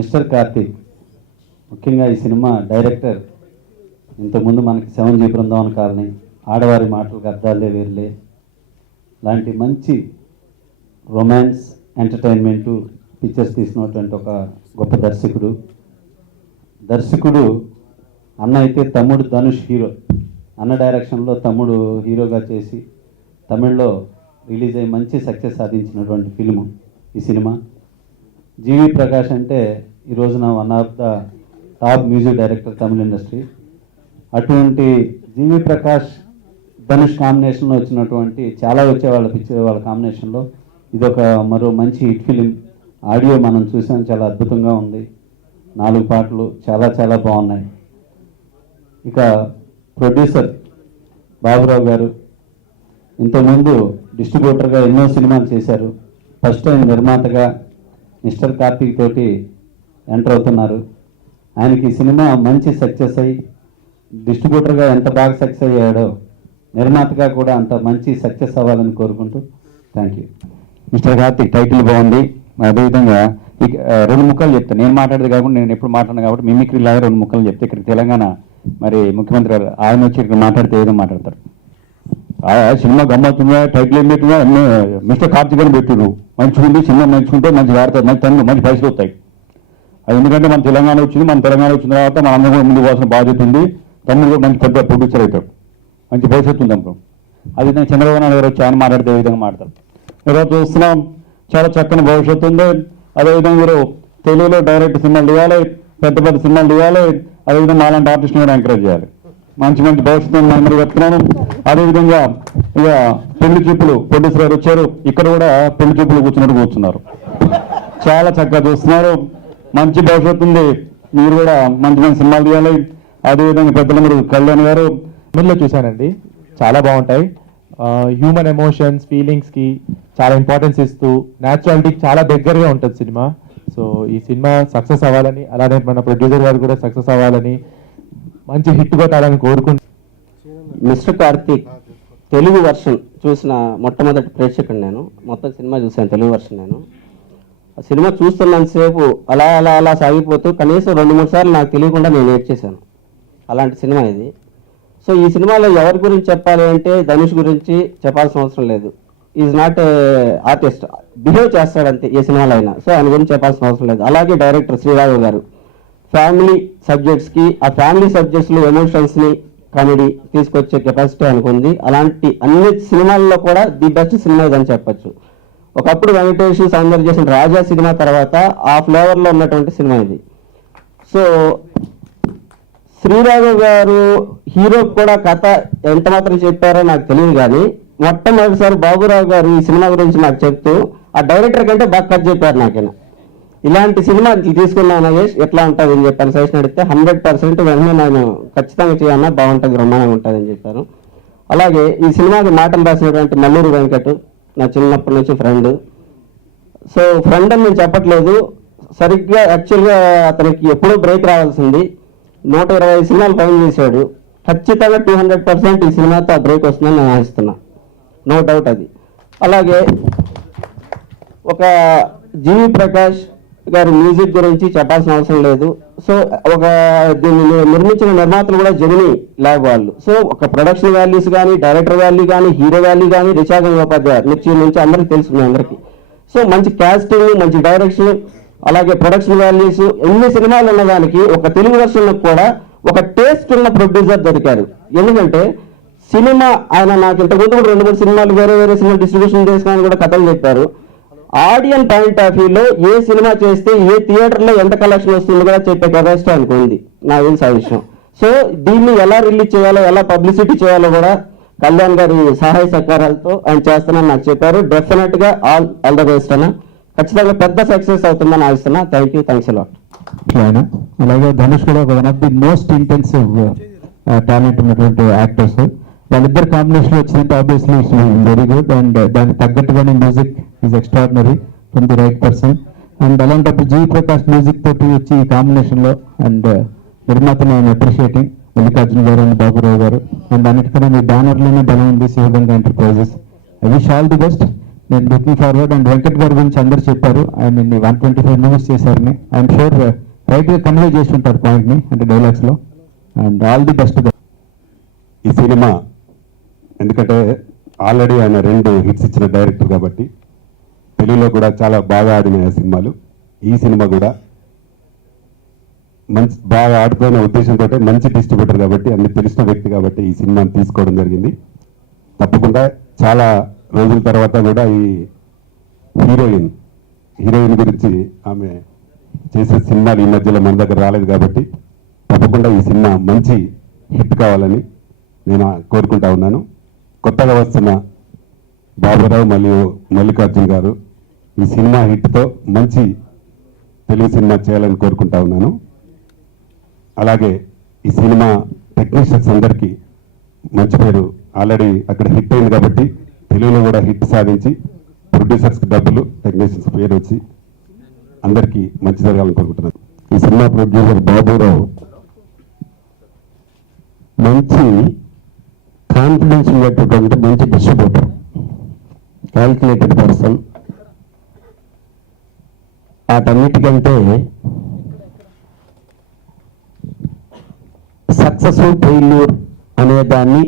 Mister Karthik, ముఖ్యంగా ఈ cinema director ఇంతకుముందు మనకి 7G బృందావన కాలనీ, ఆడవారి మాటలకు అర్థాలే వేర్లే లాంటి మంచి రొమాన్స్ ఎంటర్టైన్మెంటు పిక్చర్స్ తీసినటువంటి ఒక గొప్ప దర్శకుడు అన్న అయితే తమ్ముడు ధనుష్ హీరో, అన్న డైరెక్షన్లో తమ్ముడు హీరోగా చేసి తమిళ్లో రిలీజ్ అయ్యి మంచి సక్సెస్ సాధించినటువంటి ఫిల్ము ఈ సినిమా. జీవి ప్రకాష్ అంటే ఈ రోజున one of the top music director Tamil industry. అటువంటి జీవి ప్రకాష్ ధనుష్ కాంబినేషన్లో వచ్చినటువంటి చాలా వచ్చేవాళ్ళ పిక్చర్ వాళ్ళ కాంబినేషన్లో ఇదొక మరో మంచి హిట్ ఫిలిం. ఆడియో మనం చూసాం, చాలా అద్భుతంగా ఉంది. 4 పాటలు చాలా చాలా బాగున్నాయి. ఇక ప్రొడ్యూసర్ బాబురావు గారు ఇంతకుముందు డిస్ట్రిబ్యూటర్గా ఎన్నో సినిమాలు చేశారు. ఫస్ట్ టైం నిర్మాతగా మిస్టర్ కార్తీక్ తోటి ఎంటర్ అవుతున్నారు. ఆయనకి ఈ సినిమా మంచి సక్సెస్ అయ్యి డిస్ట్రిబ్యూటర్గా ఎంత బాగా సక్సెస్ అయ్యాడో నిర్మాతగా కూడా అంత మంచి సక్సెస్ అవ్వాలని కోరుకుంటూ thank you. Mister Karthik title బాగుంది. అదేవిధంగా ఇక 2 ముక్కలు చెప్తాను. నేను మాట్లాడేది కాకుండా నేను ఎప్పుడు మాట్లాడినా కాబట్టి మిమిక్రీ లాగా 2 ముక్కలు చెప్తే ఇక్కడ తెలంగాణ మరి ముఖ్యమంత్రి గారు ఆయన వచ్చి ఇక్కడ మాట్లాడితే ఏదో మాట్లాడతారు. సినిమా గమ్మత్తుందా, టైటిల్ ఏం పెట్టినా మిస్టర్ కార్తీక్ అని పెట్టుడు మంచిగుంది, సినిమా మంచుకుంటే మంచి వాడతారు, మంచి తమ్ముడు మంచి పైసలు వస్తాయి. అది ఎందుకంటే మన తెలంగాణ వచ్చిన తర్వాత మన అందరం కూడా ముందు పోవాల్సిన బాధ్యత ఉంది. తమ్ముడు కూడా మంచి పెద్ద ప్రొడ్యూసర్ అవుతాడు, మంచి పైసలు వస్తుంది అనుకో. అది చంద్రబాబు నాయుడు గారు వచ్చి ఆయన మాట్లాడితే ఏ విధంగా మాట్లాడతారు. ఈరోజు చూస్తున్నాం, చాలా చక్కని భవిష్యత్తు ఉంది. అదేవిధంగా మీరు తెలుగులో డైరెక్ట్ సినిమాలు తీయాలి, పెద్ద పెద్ద సినిమాలు తీయాలి. అదేవిధంగా అలాంటి ఆర్టిస్ట్ని కూడా ఎంకరేజ్ చేయాలి. మంచి మంచి భవిష్యత్తు అందరూ చెప్తున్నాను. అదేవిధంగా ఇక పెళ్లి చూపులు ప్రొడ్యూసర్ గారు వచ్చారు, ఇక్కడ కూడా పెళ్లి చూపులు కూర్చున్నారు. చాలా చక్కగా చూస్తున్నారు, మంచి భవిష్యత్తు ఉంది. మీరు కూడా మంచి మంచి సినిమాలు తీయాలి. అదేవిధంగా పెద్దలందరూ కళ్యాణ్ గారు తమిళ్లో చూశానండి, చాలా బాగుంటాయి. హ్యూమన్ ఎమోషన్స్, ఫీలింగ్స్కి చాలా ఇంపార్టెన్స్ ఇస్తూ న్యాచురాలిటీకి చాలా దగ్గరగా ఉంటుంది సినిమా. సో ఈ సినిమా సక్సెస్ అవ్వాలని, అలానే మన ప్రొడ్యూసర్ గారు కూడా సక్సెస్ అవ్వాలని, మంచి హిట్ కొట్టాలని కోరుకుంటూ. మిస్టర్ కార్తీక్ తెలుగు వర్షన్ చూసిన మొట్టమొదటి ప్రేక్షకుడు నేను. మొత్తం సినిమా చూశాను తెలుగు వర్షన్. నేను ఆ సినిమా చూస్తున్నంతసేపు అలా అలా అలా సాగిపోతూ కనీసం 2-3 సార్లు నాకు తెలియకుండా నేను ఏడ్చేశాను. అలాంటి సినిమా ఇది. సో ఈ సినిమాలో ఎవరి గురించి చెప్పాలి అంటే ధనుష్ గురించి చెప్పాల్సిన అవసరం లేదు. Is not a artist, behave చేస్తాడంతే ఏ సినిమాలో అయినా. సో ఆయన గురించి చెప్పాల్సిన అవసరం లేదు. అలాగే డైరెక్టర్ శ్రీరాఘవ్ గారు ఫ్యామిలీ సబ్జెక్ట్స్కి, ఆ ఫ్యామిలీ సబ్జెక్ట్స్లో ఎమోషన్స్ని, కామెడీ తీసుకొచ్చే కెపాసిటీ అనుకుంది. అలాంటి అన్ని సినిమాల్లో కూడా ది బెస్ట్ సినిమా ఇదని చెప్పచ్చు. ఒకప్పుడు వెంకటేష్ సౌందర్య చేసిన రాజా సినిమా తర్వాత ఆ ఫ్లేవర్లో ఉన్నటువంటి సినిమా ఇది. సో శ్రీరాఘవ్ గారు హీరోకి కూడా కథ ఎంత మాత్రం చెప్పారో నాకు తెలియదు, కానీ మొట్టమొదటిసారి బాబురావు గారు ఈ సినిమా గురించి నాకు చెప్తూ ఆ డైరెక్టర్ కంటే బాగా కథ చెప్పారు. నాకైనా ఇలాంటి సినిమా తీసుకున్నాను నాగేష్, ఎట్లా ఉంటుంది అని చెప్పాను. సజెషన్ అడిగితే 100% వెంటనే నేను ఖచ్చితంగా చేయాలన్నా బాగుంటుంది, బ్రహ్మాండంగా ఉంటుంది అని చెప్పాను. అలాగే ఈ సినిమాకి మాటలు రాసినటువంటి మల్లూరు వెంకట్ నా చిన్నప్పటి నుంచి ఫ్రెండ్. సో ఫ్రెండ్ అని నేను చెప్పట్లేదు, సరిగ్గా యాక్చువల్గా అతనికి ఎప్పుడూ బ్రేక్ రావాల్సింది. 120 సినిమాలు పని చేశాడు. ఖచ్చితంగా 200% ఈ సినిమాతో ఆ బ్రేక్ వస్తుందని నేను ఆశిస్తున్నా, నో డౌట్ అది. అలాగే ఒక జీవి ప్రకాష్ గారి మ్యూజిక్ గురించి చెప్పాల్సిన అవసరం లేదు. సో ఒక దీన్ని నిర్మించిన నిర్మాతలు కూడా జెమినీ ల్యాబ్ వాళ్ళు. సో ఒక ప్రొడక్షన్ వాల్యూస్ కానీ, డైరెక్టర్ వాల్యూ కానీ, హీరో వాల్యూ కానీ రిషా గంగోపాధ్యాయ మిర్చి నుంచి అందరికీ తెలుస్తుంది అందరికీ. సో మంచి కాస్టింగ్, మంచి డైరెక్షన్, అలాగే ప్రొడక్షన్ వాల్యూస్, ఎన్ని సినిమాలు ఉన్నదానికి ఒక తెలుగు వర్షన్లో కూడా ఒక టేస్ట్ ఉన్న ప్రొడ్యూసర్ దొరికారు. ఎందుకంటే సినిమా ఆయన నాకు ఇంతకుముందు కూడా 2-3 సినిమాలు వేరే వేరే సినిమా డిస్ట్రిబ్యూషన్ చేసుకుని కూడా కథలు చెప్పారు. ఆడియన్ పాయింట్ ఆఫ్ వ్యూలో ఏ సినిమా చేస్తే ఏ థియేటర్లో ఎంత కలెక్షన్ వస్తుందో కూడా చెప్పే కెపాసిటీ అనుకుంది నాకు తెలిసి ఆ విషయం. సో దీన్ని ఎలా రిలీజ్ చేయాలో, ఎలా పబ్లిసిటీ చేయాలో కూడా కళ్యాణ్ గారి సహాయ సహకారాలతో ఆయన చేస్తానని నాకు చెప్పారు. డెఫినెట్గా ఆల్ ద బెస్ట్ అన్న, ఖచ్చితంగా పెద్ద సక్సెస్ అవుతుందని ఆశిస్తున్నా. Thank you, thanks a lot. అలాగే ధనుష్ కూడా ఒక one of the most intensive talent ఉన్నటువంటి యాక్టర్స్. వాళ్ళిద్దరు కాంబినేషన్ వచ్చినట్టు obviously it's very good. And దానికి తగ్గట్టుగానే music is extraordinary from the right person. And అలాంటప్పుడు జీవి ప్రకాష్ మ్యూజిక్ తోటి వచ్చి ఈ కాంబినేషన్లో అండ్ నిర్మాతను ఆయన అప్రిషియేటింగ్ మల్లికార్జున గారు అండ్ బాబురావు గారు. అండ్ అన్నిటికన్నా మీ బ్యానర్లోనే బలం ఉంది Sivaganga enterprises. I wish all the best. నేను looking forward. And Venkat garu గురించి అందరు చెప్పారు, ఐ మీన్ 125 మూవీస్ చేశారని. ఐఎమ్ షూర్ రైట్గా కన్వే చేసి ఉంటారు పాయింట్ని, అంటే డైలాగ్స్లో. And all the best. ఈ సినిమా ఎందుకంటే ఆల్రెడీ ఆయన 2 హిట్స్ ఇచ్చిన డైరెక్టర్ కాబట్టి తెలుగులో కూడా చాలా బాగా ఆడిన సినిమాలు. ఈ సినిమా కూడా మంచి బాగా ఆడుతున్న ఉద్దేశంతో మంచి డిస్ట్రిబ్యూటర్ కాబట్టి అన్ని తెలిసిన వ్యక్తి కాబట్టి ఈ సినిమాని తీసుకోవడం జరిగింది. తప్పకుండా చాలా రోజుల తర్వాత కూడా ఈ హీరోయిన్ గురించి ఆమె చేసే సినిమాలు ఈ మధ్యలో మన దగ్గర రాలేదు కాబట్టి తప్పకుండా ఈ సినిమా మంచి హిట్ కావాలని నేను కోరుకుంటా ఉన్నాను. కొత్తగా వస్తున్న బాబురావు మరియు మల్లికార్జున్ గారు ఈ సినిమా హిట్తో మంచి తెలుగు సినిమా చేయాలని కోరుకుంటా ఉన్నాను. అలాగే ఈ సినిమా టెక్నీషియన్స్ అందరికీ మంచి పేరు ఆల్రెడీ అక్కడ హిట్ అయింది కాబట్టి తెలుగులో కూడా హిట్ సాధించి ప్రొడ్యూసర్స్కి డబ్బులు, టెక్నీషియన్స్ పేరు వచ్చి అందరికీ మంచి జరగాలని కోరుకుంటున్నాను. ఈ సినిమా ప్రొడ్యూసర్ బాబురావు మంచి కాన్ఫిడెన్స్ ఉండేటటువంటి మంచి డిస్ట్రిబ్యూటర్, క్యాల్కులేటెడ్ పర్సన్. వాటన్నిటికంటే సక్సెస్ ఫెయిల్యూర్ అనే దాన్ని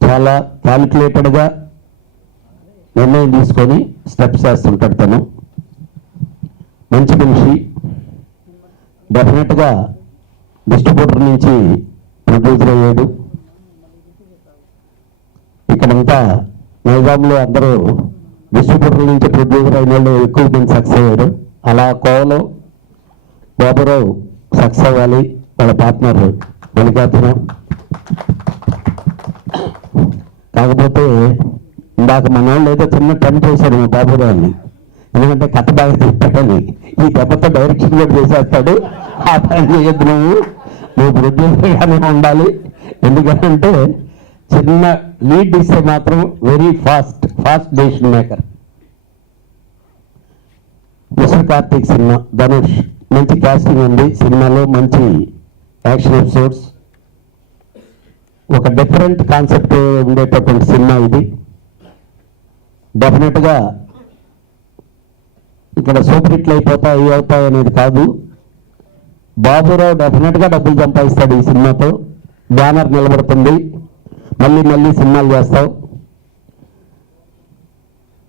చాలా క్యాల్కులేటెడ్గా నిర్ణయం తీసుకొని స్టెప్స్ వేస్తుంటాడు తను. మంచి మనిషి. డెఫినెట్గా డిస్ట్రిబ్యూటర్ నుంచి ప్రొడ్యూసర్ అయ్యాడు. ఇక్కడంతా నైజాంలో అందరూ డిస్ట్రిబ్యూటర్ నుంచి ప్రొడ్యూసర్ అయిన వాళ్ళు ఎక్కువ మంది సక్సెస్ అయ్యారు. అలా కోవలో బాబురావు సక్సెస్ అవ్వాలి. వాళ్ళ పార్ట్నర్ మల్లికార్జున. కాకపోతే ఇందాక మన వాళ్ళు ఏదో చిన్న టెంప్ చేశాడు మా బాబురావుని, ఎందుకంటే కథ బాగా చెప్పాడని. ఈ దెబ్బతో డైరెక్షన్ కూడా చేసేస్తాడు. ఆ పని చేయొద్దు, నువ్వు ప్రొడ్యూసర్గానే ఉండాలి. ఎందుకంటే చిన్న లీడ్ ఇస్తే మాత్రం very fast decision maker. Mister Karthik cinema, Dhanush మంచి కాస్టింగ్ ఉంది సినిమాలో, మంచి యాక్షన్ ఎపిసోడ్స్, ఒక డిఫరెంట్ కాన్సెప్ట్ ఉండేటటువంటి సినిమా ఇది. డెఫినెట్గా ఇక్కడ సూపర్ హిట్లు అయిపోతాయి ఇవి అవుతాయి అనేది కాదు. బాబురావు డెఫినెట్గా డబ్బులు సంపాదిస్తాడు ఈ సినిమాతో. బ్యానర్ నిలబడుతుంది, మళ్ళీ సినిమాలు చేస్తావు.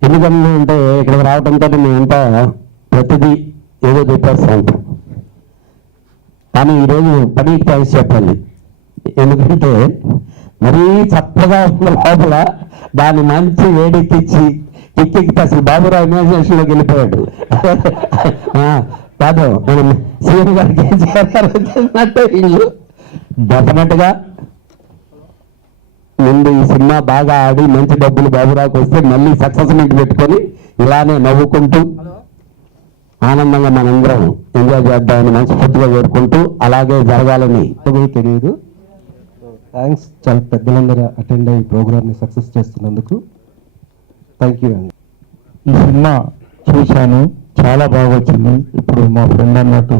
ఎందుకంటే అంటే ఇక్కడికి రావడంతో మేమంతా ప్రతిదీ ఏదో చెప్పేస్తా ఉంటాం. కానీ ఈరోజు పనికి థ్యాంక్స్ చెప్పాలి. ఎందుకంటే మరీ చక్కగా ఉన్న లోపల దాన్ని మంచి వేడెక్కించి ఎక్కితే అసలు బాబురావు ఇమాజినేషన్లోకి వెళ్ళిపోయాడు. కాదు మనం సీఎం గారికి ఏం చేయాలంటే వీళ్ళు డెఫినెట్గా ముందు ఈ సినిమా బాగా ఆడి మంచి డబ్బులు బాబురావుకి వస్తే మళ్ళీ సక్సెస్ మీట్ పెట్టుకొని ఇలానే నవ్వుకుంటూ ఆనందంగా మనందరం ఎంజాయ్ చేద్దామని మనస్ఫూర్తిగా కోరుకుంటూ అలాగే జరగాలని తెలియదు. థ్యాంక్స్, చాలా పెద్దలందరూ అటెండ్ అయ్యి ప్రోగ్రామ్ని సక్సెస్ చేస్తున్నందుకు థ్యాంక్ యూ అండి. ఈ సినిమా చూశాను, చాలా బాగా వచ్చింది. ఇప్పుడు మా ఫ్రెండ్ అన్నట్టు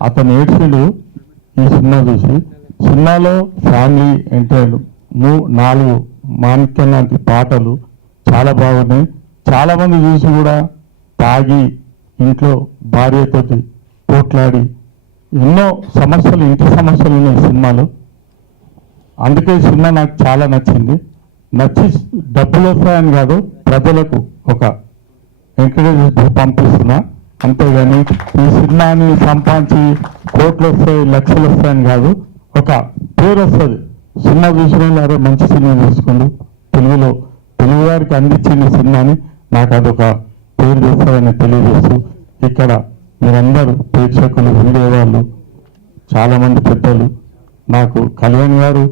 అతను ఏడ్చాడు ఈ సినిమా చూసి. సినిమాలో ఫ్యామిలీ ఎంటైర్లు 4 మాణిక్యం లాంటి పాటలు చాలా బాగున్నాయి. చాలామంది చూసి కూడా తాగి ఇంట్లో భార్యతోటి పోట్లాడి ఎన్నో సమస్యలు, ఇంటి సమస్యలు ఉన్నాయి సినిమాలో. అందుకే సినిమా నాకు చాలా నచ్చింది. నచ్చి డబ్బులు వస్తాయని కాదు, ప్రజలకు ఒక ఎంకరేజ్ పంపిస్తున్నా. అంతేగాని ఈ సినిమాని సంపాదించి కోట్లు వస్తాయి, లక్షలు వస్తాయని కాదు. ఒక పేరు వస్తుంది. సినిమా చూసిన వాళ్ళు మంచి సినిమా చూసుకోండి, తెలుగులో తెలుగు వారికి అందించిన సినిమాని నాకు అదొక పేరు చేస్తారని తెలియజేస్తూ, ఇక్కడ మీరందరూ ప్రేక్షకులు, ఉండేవాళ్ళు, చాలామంది పెద్దలు, నాకు కళ్యాణ్ గారు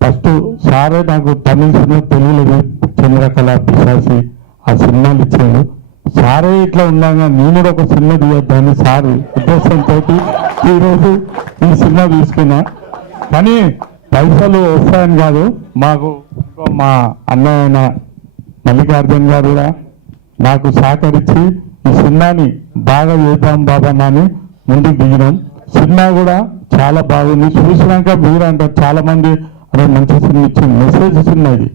ఫస్ట్ సారే నాకు తమిళ సినిమా తెలుగులో చంద్రకళ, పిశాసి ఆ సినిమాలు ఇచ్చాడు. సారే ఇట్లా ఉన్నాగా నేను కూడా ఒక సినిమా తీయొద్దాన్ని సారు ఉద్దేశంతో ఈరోజు ఈ సినిమా తీసుకున్నా. కానీ పైసలు వస్తాయని కాదు, మాకు మా అన్నయ్య మల్లికార్జున్ గారు కూడా నాకు సహకరించి ఈ సినిమాని బాగా చేద్దాం బాబా అని ముందుకు దిగినాం. సినిమా కూడా చాలా బాగుంది. చూసినాక మీరు అంటారు చాలా మంది, అరే మంచి సినిమా ఇచ్చింది, మెసేజ్ సినిమా ఇది.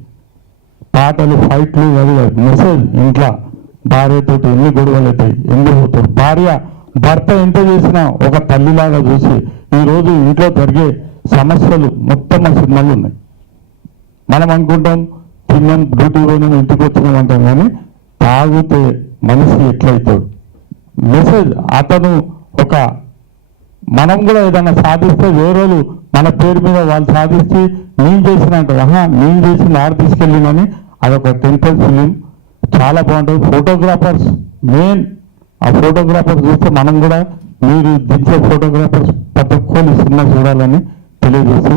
పాటలు ఫైట్లు అది మెసేజ్ ఇంట్లో భార్యతోటి ఎన్ని గొడవలు అవుతాయి, ఎందుకు పోతారు, భార్య భర్త ఎంత చేసినా ఒక తల్లిలాగా చూసి ఈరోజు ఇంట్లో జరిగే సమస్యలు మొత్తం ఆ సినిమాలు ఉన్నాయి. మనం అనుకుంటాం తిన్నాం డ్యూటీ పోయినాం ఇంటికి వచ్చినాం అంటాం, కానీ తాగితే మనిషి ఎట్లయితాడు మెసేజ్. అతను ఒక మనం కూడా ఏదైనా సాధిస్తే వేరేలు మన పేరు మీద వాళ్ళు సాధించి నేను చేసినట్టు నేను చేసి నాడు తీసుకెళ్ళినని అదొక టెంపుల్ ఫిలిం చాలా బాగుంటుంది. ఫోటోగ్రాఫర్స్ మెయిన్, ఆ ఫోటోగ్రాఫర్స్ చూస్తే మనం కూడా మీరు దించే ఫోటోగ్రాఫర్స్ ప్రతి ఒక్కరు సినిమా చూడాలని తెలియజేస్తూ